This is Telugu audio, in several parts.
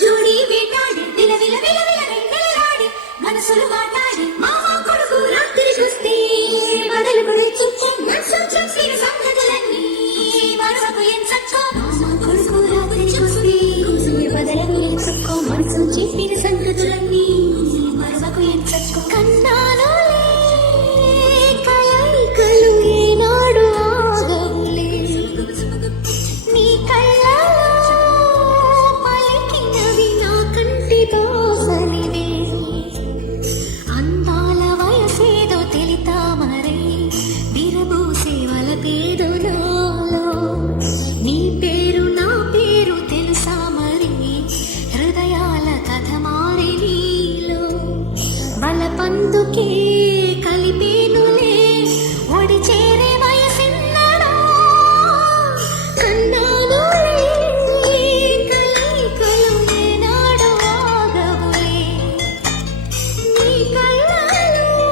జోడి వేటాడి విలవిల విలవిల వెన్నెలాడి మనసులు వాటాడి మామ కొడుకు రాత్రి చూస్తే బదలు పడే చుట్టూ మనసు చూసిన సంగతులన్నీ మనసుకు ఎంచక్కో మామ కొడుకు రాత్రి చూస్తే బదలు ఎంచక్కో మనసు చెప్పిన సంగతులన్నీ మనసుకు ఎంచక్కో కన్నాలో అందుకే కలిపేనులే ఒడి చేరే వయసిన్నడా కన్నానులే కలయికలు ఏనాడు ఆగవులే నీ కళ్ళలో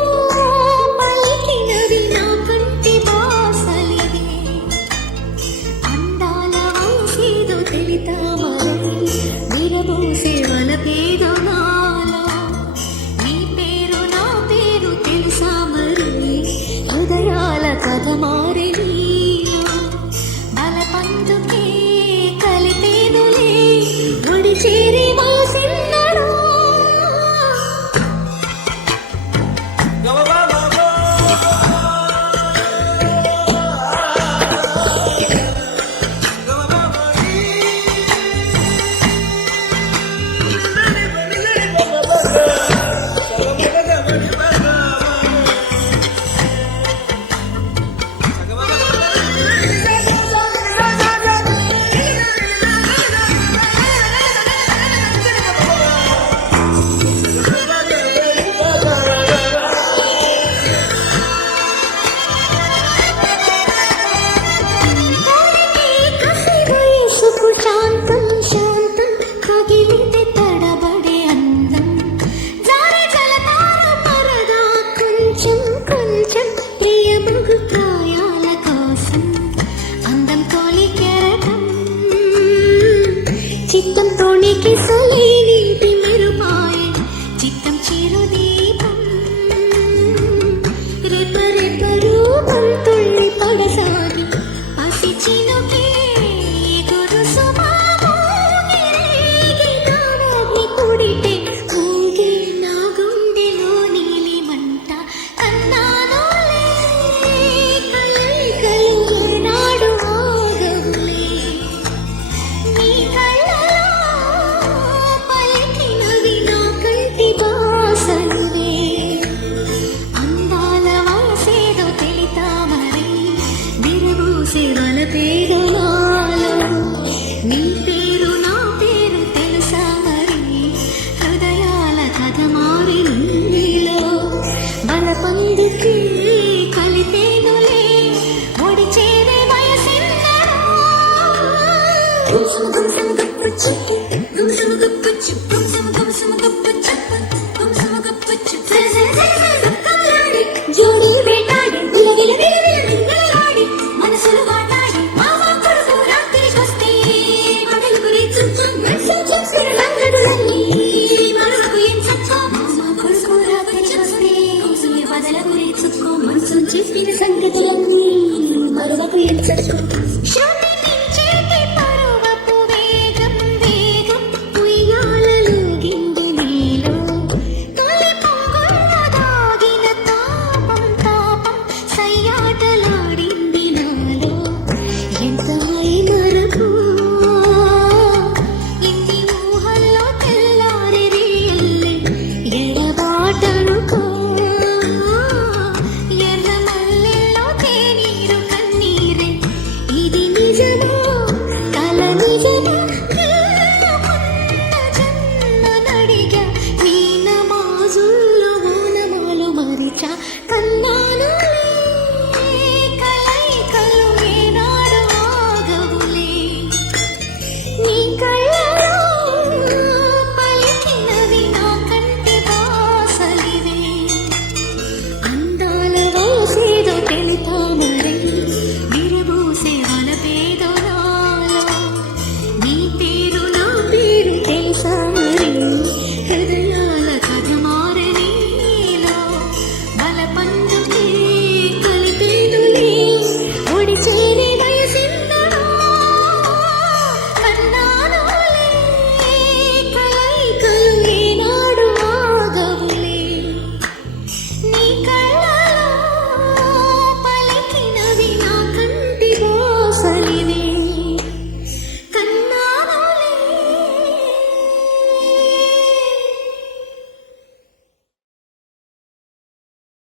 పలికినవి నా కంటి బాసలివే అందాల వయసేదో తెలితామరై విరబోసే వలపేదో నాలో హృదయాల కథ మారి నీలో బలపందుకే కలిపేనులే ఒడి చేరి వాసిన్నడా చిత్తంతోనికి సలేనిటి మెరుపాయే చిత్తం చిరుదీపం రెపరెపరు పంతుల్ని పడసాగి పసి చినుకే గురుసు మామూగిరేగి నానాగ్ని కుడిటే ఊగే నా గుండెలో నీలి మంట కన్నానులే కలయికలు ఏనాడు ఆగవులే నీ శివల పేరు నాలో నీ పేరు నా పేరు తెలుసా మరి హృదయాల కథ మారి నీలో బలపందుకే కలిపేనులే ఒడి చేరే వయసిన్నడా జోడి వేటాడి విలవిల వెన్నెలాడి మనసులు వాటాడి మామ కొడుకు రాత్రి చూస్తే బదలు పడే చుట్టూ మనసు చూసిన సంగతులన్నీ మనసుకు ఎంచక్కో మామ కొడుకు రాత్రి చూస్తే బదలు పడే చుట్టూ మనసు చెప్పిన సంగతులన్నీ మనసుకు ఎంచక్కో